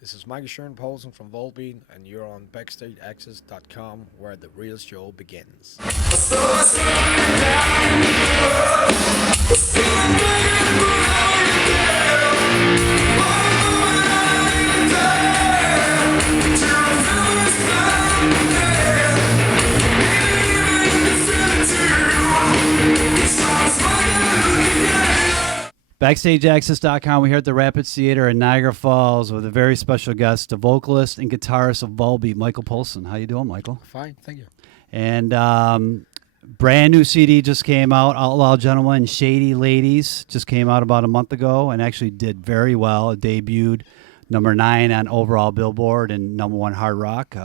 This is Michael Schern Poulsen from Volbeat, and you're on BackstageAxxess.com, where the real show begins. BackstageAxxess.com. We're here at the Rapids Theater in Niagara Falls with a very special guest, the vocalist and guitarist of Volbeat, Michael Poulsen. How you doing, Michael? Fine, thank you. And brand new CD just came out, Outlaw Gentlemen, Shady Ladies, just came out about a month ago and actually did very well. It debuted #9 on overall Billboard and #1 hard rock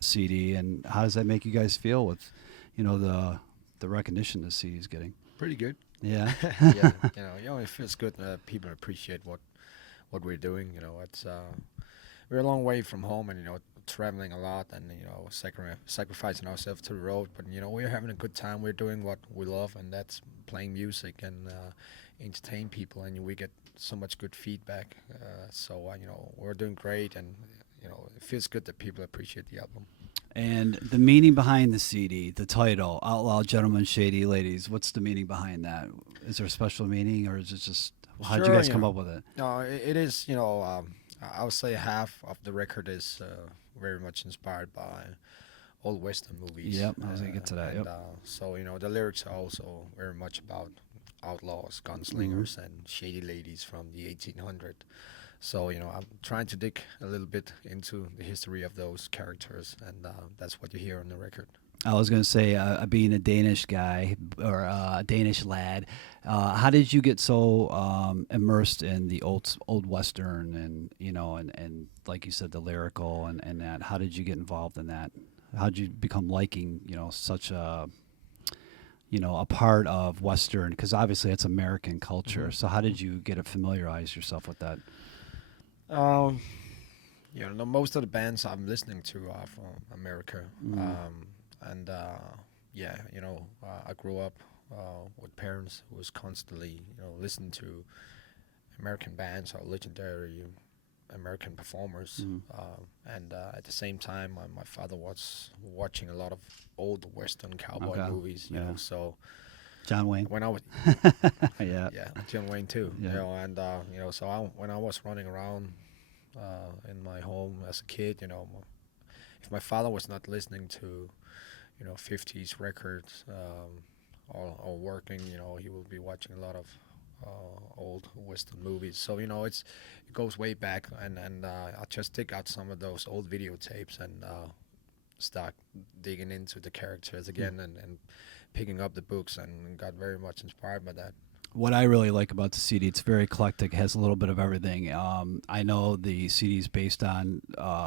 CD. And how does that make you guys feel with, the recognition the CD is getting? Pretty good. Yeah. Yeah, it feels good that people appreciate what we're doing. It's we're a long way from home, and traveling a lot, and sacrificing ourselves to the road. But we're having a good time. We're doing what we love, and that's playing music and entertain people, and we get so much good feedback. We're doing great, and it feels good that people appreciate the album. And the meaning behind the CD, the title, Outlaw Gentlemen, Shady Ladies, what's the meaning behind that? Is there a special meaning, or is it just, how did you guys come up with it? No, it is, I would say half of the record is very much inspired by old Western movies. Yep, I was going to get to that, and, yep. So, the lyrics are also very much about outlaws, gunslingers, and shady ladies from the 1800s. So, I'm trying to dig a little bit into the history of those characters, and that's what you hear on the record. I was going to say, being a Danish guy or a Danish lad, how did you get so immersed in the old Western and like you said, the lyrical and that? How did you get involved in that? How did you become liking, such a part of Western? Because obviously it's American culture. Mm-hmm. So how did you get to familiarize yourself with that? Most of the bands I'm listening to are from America. And I grew up with parents who was constantly, listening to American bands or legendary American performers. And at the same time, my father was watching a lot of old Western cowboy movies. So John Wayne. when I was Yeah. yeah, John Wayne too. Yeah. When I was running around in my home as a kid, if my father was not listening to 50s records or working, he will be watching a lot of old Western movies. So it goes way back, and I just dig out some of those old videotapes and start digging into the characters again and picking up the books, and got very much inspired by that. What I really like about the CD, it's very eclectic. It has a little bit of everything. I know the CD is based on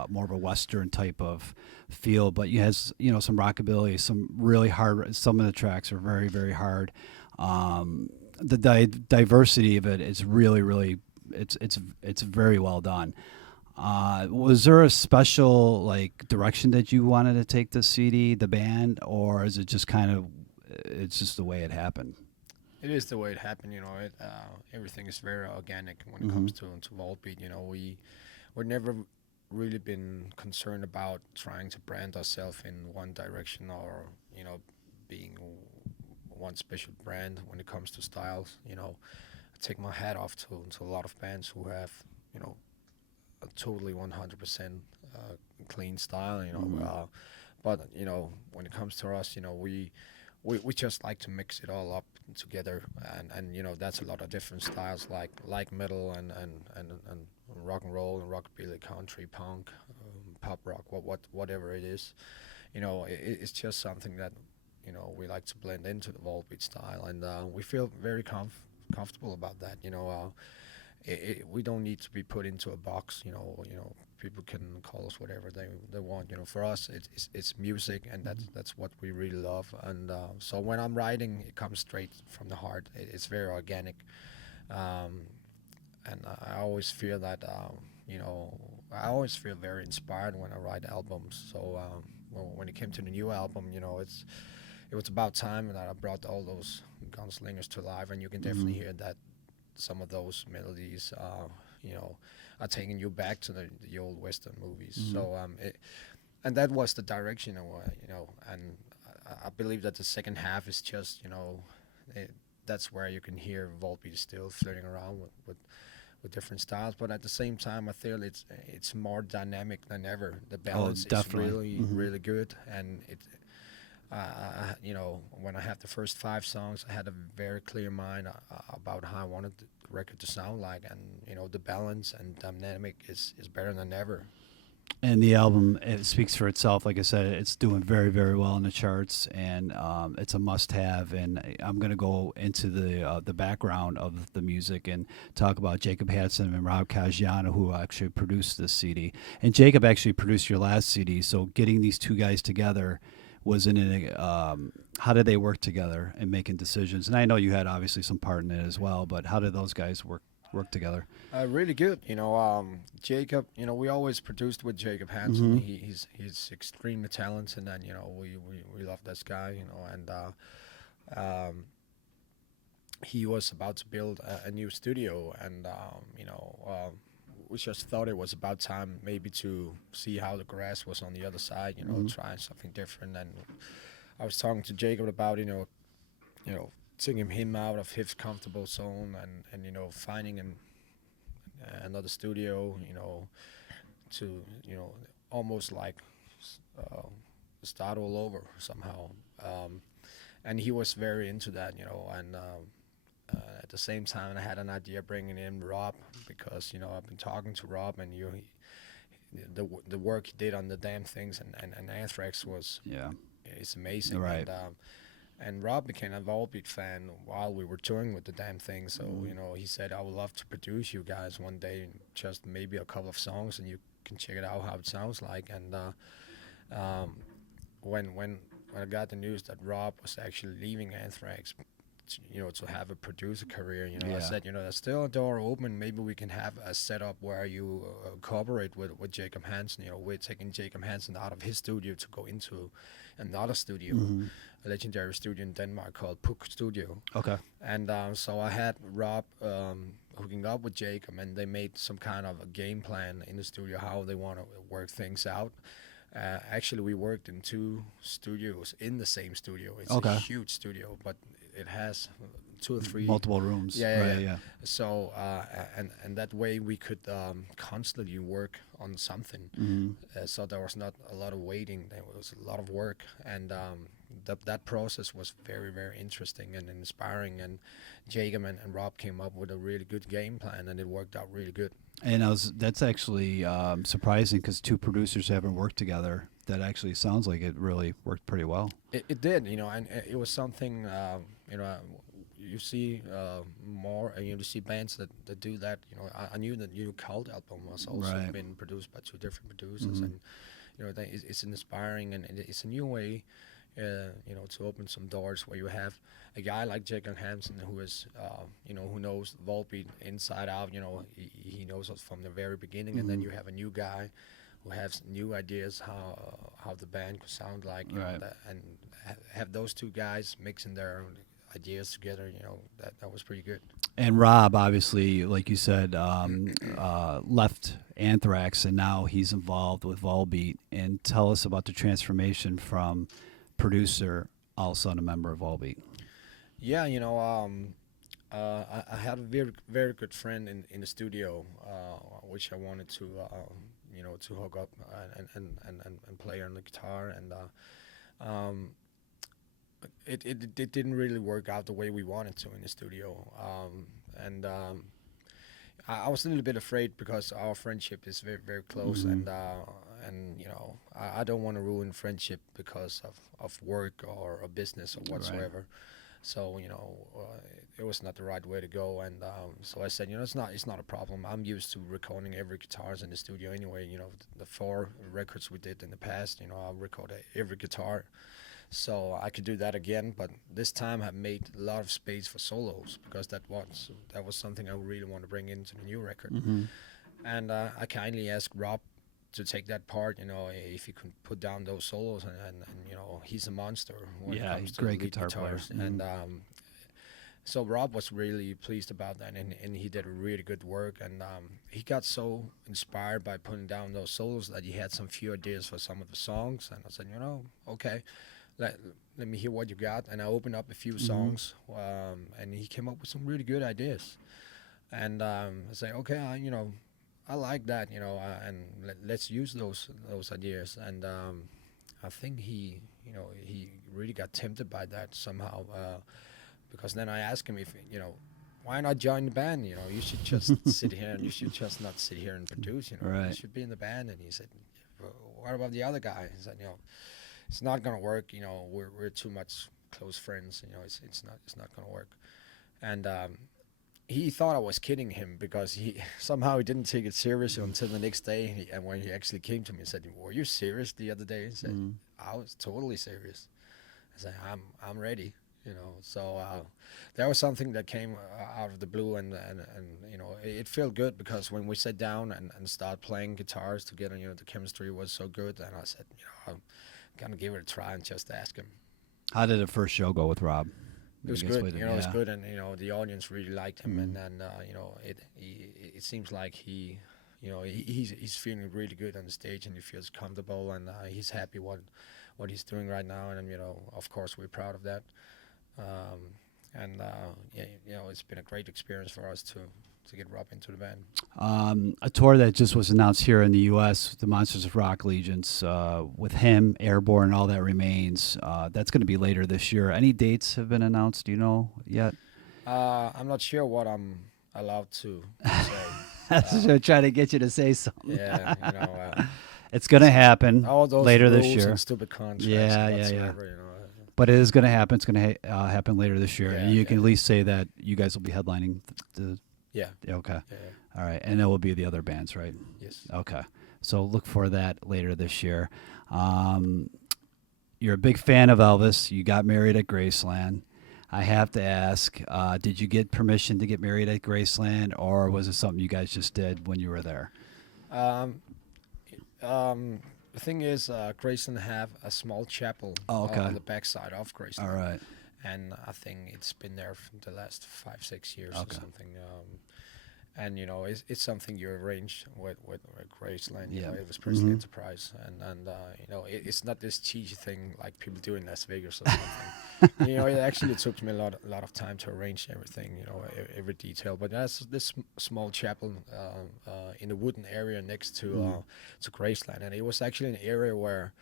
more of a Western type of feel, but it has some rockabilly, some really hard. Some of the tracks are very, very hard. The diversity of it is really, really, it's very well done. Was there a special direction that you wanted to take the CD, the band, or is it just it's just the way it happened? It is the way it happened, everything is very organic when it comes to Volbeat. We've never really been concerned about trying to brand ourselves in one direction or, being one special brand when it comes to styles. I take my hat off to a lot of bands who have, a totally 100% clean style, but, when it comes to us, we just like to mix it all up together, and that's a lot of different styles like metal and rock and roll and rockabilly, country, punk, pop rock, whatever it is. It's just something that we like to blend into the Volbeat style, and we feel very comfortable about that. We don't need to be put into a box. People can call us whatever they want. For us, it's music, and that's what we really love. And so when I'm writing, it comes straight from the heart. It's very organic, and I always feel that I always feel very inspired when I write albums. So when it came to the new album, it was about time that I brought all those gunslingers to life, and you can definitely hear that some of those melodies are taking you back to the old Western movies. So and that was the direction, and I believe that the second half is just, that's where you can hear Volbeat still flirting around with different styles, but at the same time, I feel it's more dynamic than ever. The balance is really really good, and when I had the first 5 songs, I had a very clear mind about how I wanted the record to sound like, and the balance and dynamic is better than ever. And the album, it speaks for itself. Like I said, it's doing very, very well in the charts, and it's a must-have. And I'm going to go into the background of the music and talk about Jacob Hansen and Rob Caggiano, who actually produced this CD. And Jacob actually produced your last CD. So getting these two guys together was how did they work together in making decisions? And I know you had obviously some part in it as well, but how did those guys work together? Really good. Jacob, we always produced with Jacob Hansen. He's extremely talented, and we love this guy. And he was about to build a new studio, and we just thought it was about time maybe to see how the grass was on the other side. Trying something different. And I was talking to Jacob about taking him out of his comfortable zone, and finding him another studio, to almost like start all over somehow. And he was very into that, and at the same time, I had an idea bringing in Rob, because I've been talking to Rob, and the work he did on the Damn Things and Anthrax was it's amazing. Right. And Rob became a Volbeat fan while we were touring with the Damn Thing. So, he said, I would love to produce you guys one day, just maybe a couple of songs, and you can check it out how it sounds like. And when I got the news that Rob was actually leaving Anthrax, to have a producer career, I said, there's still a door open. Maybe we can have a setup where you cooperate with Jacob Hansen. We're taking Jacob Hansen out of his studio to go into another studio, a legendary studio in Denmark called Puck Studio. Okay. And so I had Rob hooking up with Jacob, and they made some kind of a game plan in the studio how they want to work things out. Actually, we worked in 2 studios in the same studio. It's a huge studio, but it has 2 or 3 multiple rooms. Yeah. So and that way we could constantly work on something. So there was not a lot of waiting. There was a lot of work, and that process was very, very interesting and inspiring. And Jacob and Rob came up with a really good game plan, and it worked out really good. And that's actually surprising, because 2 producers haven't worked together. That actually sounds like it really worked pretty well. It did, and it was something, you see more, you see bands that do that. I knew that new Cult album was also been produced by 2 different producers, and it's inspiring, and it's a new way, to open some doors where you have a guy like Jacob Hansen who is, who knows Volbeat inside out. He knows us from the very beginning, and then you have a new guy who has new ideas how the band could sound like, and have those 2 guys mixing their ideas together. That was pretty good. And Rob, obviously, like you said, left Anthrax, and now he's involved with Volbeat. And tell us about the transformation from producer, also a member of Volbeat. Yeah, I had a very, very good friend in the studio, which I wanted to to hook up and play on the guitar, and it didn't really work out the way we wanted to in the studio, and I was a little bit afraid, because our friendship is very, very close, and I don't want to ruin friendship because of work or a business or whatsoever. So it was not the right way to go, and so I said, it's not a problem. I'm used to recording every guitars in the studio anyway. The 4 records we did in the past, I recorded every guitar, so I could do that again. But this time I made a lot of space for solos, because that was something I really want to bring into the new record. And I kindly asked Rob to take that part, if he could put down those solos, and he's a monster when it comes to great lead guitars. And so Rob was really pleased about that, and he did really good work, and he got so inspired by putting down those solos that he had some few ideas for some of the songs, and I said, okay, let, let me hear what you got, and I opened up a few songs, and he came up with some really good ideas, and I said, okay, I like that, and let's use those ideas, and I think he really got tempted by that somehow. Because then I asked him if, why not join the band? You should just sit here, and you should just not sit here and produce. Right. You should be in the band. And he said, well, what about the other guy? He said, it's not gonna work. We're too much close friends. It's not gonna work. And he thought I was kidding him because he somehow he didn't take it seriously until the next day. And when he actually came to me and said, "Were you serious the other day?" He said, "I was totally serious." I said, "I'm ready." So that was something that came out of the blue, and it felt good because when we sat down and started playing guitars together, the chemistry was so good, and I said, I'm gonna give it a try and just ask him. How did the first show go with Rob? It was good, it was good, and the audience really liked him, and then it seems like he's feeling really good on the stage, and he feels comfortable, and he's happy what he's doing right now, and of course we're proud of that. It's been a great experience for us to get Rob into the band. A tour that just was announced here in the U.S., the Monsters of Rock Legions, with him, Airborne, and All That Remains. That's going to be later this year. Any dates have been announced? Do you know yet? I'm not sure what I'm allowed to say. I'm trying to get you to say something. Yeah, it's going to happen all those later this rules year. And stupid contracts. Yeah. But it is going to happen. It's going to happen later this year. And you can at least say that you guys will be headlining the Yeah. Okay. Yeah. All right. And it will be the other bands, right? Yes. Okay. So look for that later this year. You're a big fan of Elvis. You got married at Graceland. I have to ask, did you get permission to get married at Graceland, or was it something you guys just did when you were there? The thing is, Graceland have a small chapel on the backside of Graceland. All right. And I think it's been there for the last 5-6 years or something. And it's something you arrange with Graceland, Elvis Presley Enterprise, and it's not this cheesy thing like people do in Las Vegas or something. It actually took me a lot of time to arrange everything, every detail. But that's this small chapel in the wooden area next to Graceland, and it was actually an area where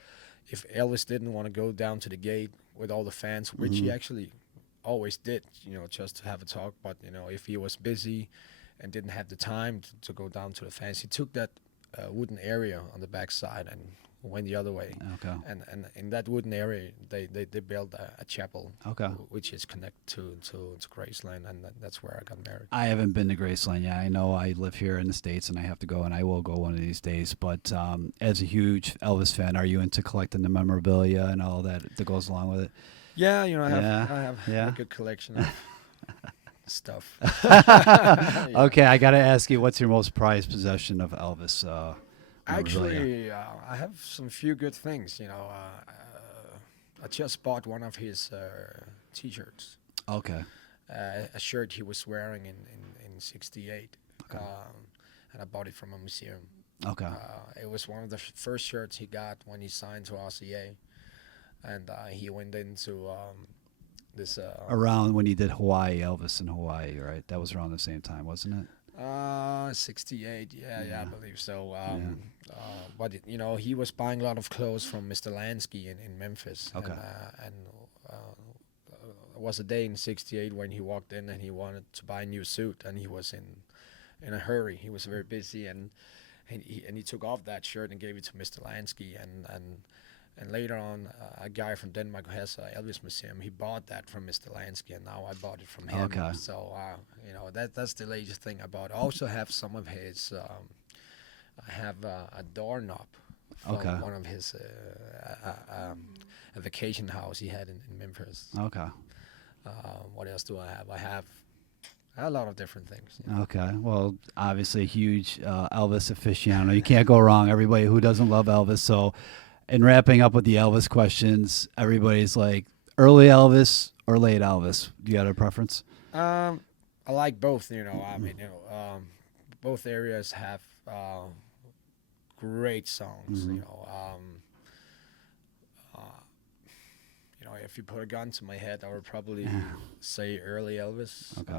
if Elvis didn't want to go down to the gate with all the fans, which he actually always did, just to have a talk, but if he was busy and didn't have the time to go down to the fans, he took that wooden area on the backside and went the other way. Okay. And in that wooden area, they built a chapel, which is connected to Graceland, and that's where I got married. I haven't been to Graceland yet. I know I live here in the States, and I have to go, and I will go one of these days. But as a huge Elvis fan, are you into collecting the memorabilia and all that goes along with it? Yeah, I have a good collection of stuff. Okay, I got to ask you, what's your most prized possession of Elvis? Actually, I have some few good things. I just bought one of his T-shirts. Okay. A shirt he was wearing in '68, and I bought it from a museum. Okay. It was one of the first shirts he got when he signed to RCA, and he went into this. Around when he did Hawaii, Elvis in Hawaii, right? That was around the same time, wasn't it? 68, yeah, I believe so. But he was buying a lot of clothes from Mr. Lansky in Memphis. Okay. And it was a day in '68 when he walked in and he wanted to buy a new suit, and he was in a hurry. He was very busy, and he took off that shirt and gave it to Mr. Lansky, and later on, a guy from Denmark who has an Elvis museum, he bought that from Mr. Lansky, and now I bought it from him. Okay. So, that's the latest thing I bought. I also have some of his, I have a doorknob from one of his, a vacation house he had in Memphis. Okay. What else do I have? I have a lot of different things. Okay. Well, obviously a huge Elvis aficionado. You can't go wrong. Everybody who doesn't love Elvis. So, in wrapping up with the Elvis questions, everybody's like, early Elvis or late Elvis? Do you got a preference? I like both. You know, I mean, you know, both areas have great songs. Uh, you know, if you put a gun to my head, I would probably say early Elvis. Okay.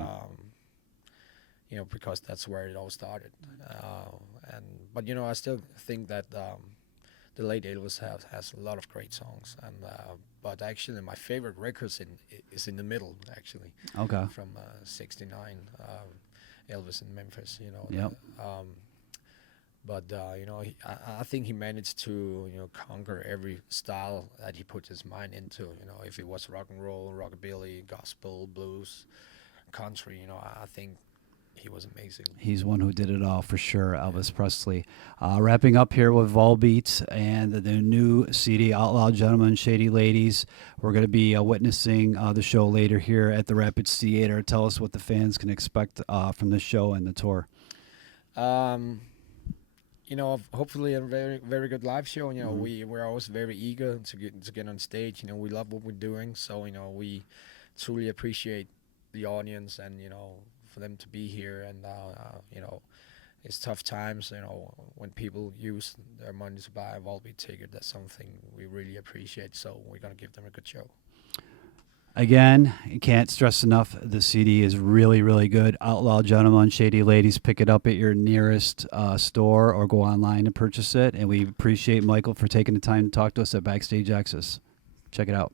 You know, because that's where it all started. But you know, I still think that the late Elvis has a lot of great songs. But actually, my favorite records is in the middle. Actually, Okay. from '69, Elvis in Memphis. You know. Yep. But you know, I think he managed to conquer every style that he put his mind into. You know, if it was rock and roll, rockabilly, gospel, blues, country. You know, I think he was amazing. He's one who did it all for sure, Elvis Presley. Wrapping up here with Volbeat and the new CD, Outlaw Gentlemen, Shady Ladies. We're going to be witnessing the show later here at the Rapids Theater. Tell us what the fans can expect from this show and the tour. You know, hopefully a very, very good live show. You know, we're always very eager to get on stage. You know, we love what we're doing, so you know, we truly appreciate the audience and for them to be here. And you know, it's tough times. You know, when people use their money to buy a Volbeat ticket, that's something we really appreciate. So we're gonna give them a good show. Again, you can't stress enough, the CD is really, really good. Outlaw Gentlemen, Shady Ladies, pick it up at your nearest store or go online and purchase it. And we appreciate Michael for taking the time to talk to us at BackstageAxxess. Check it out.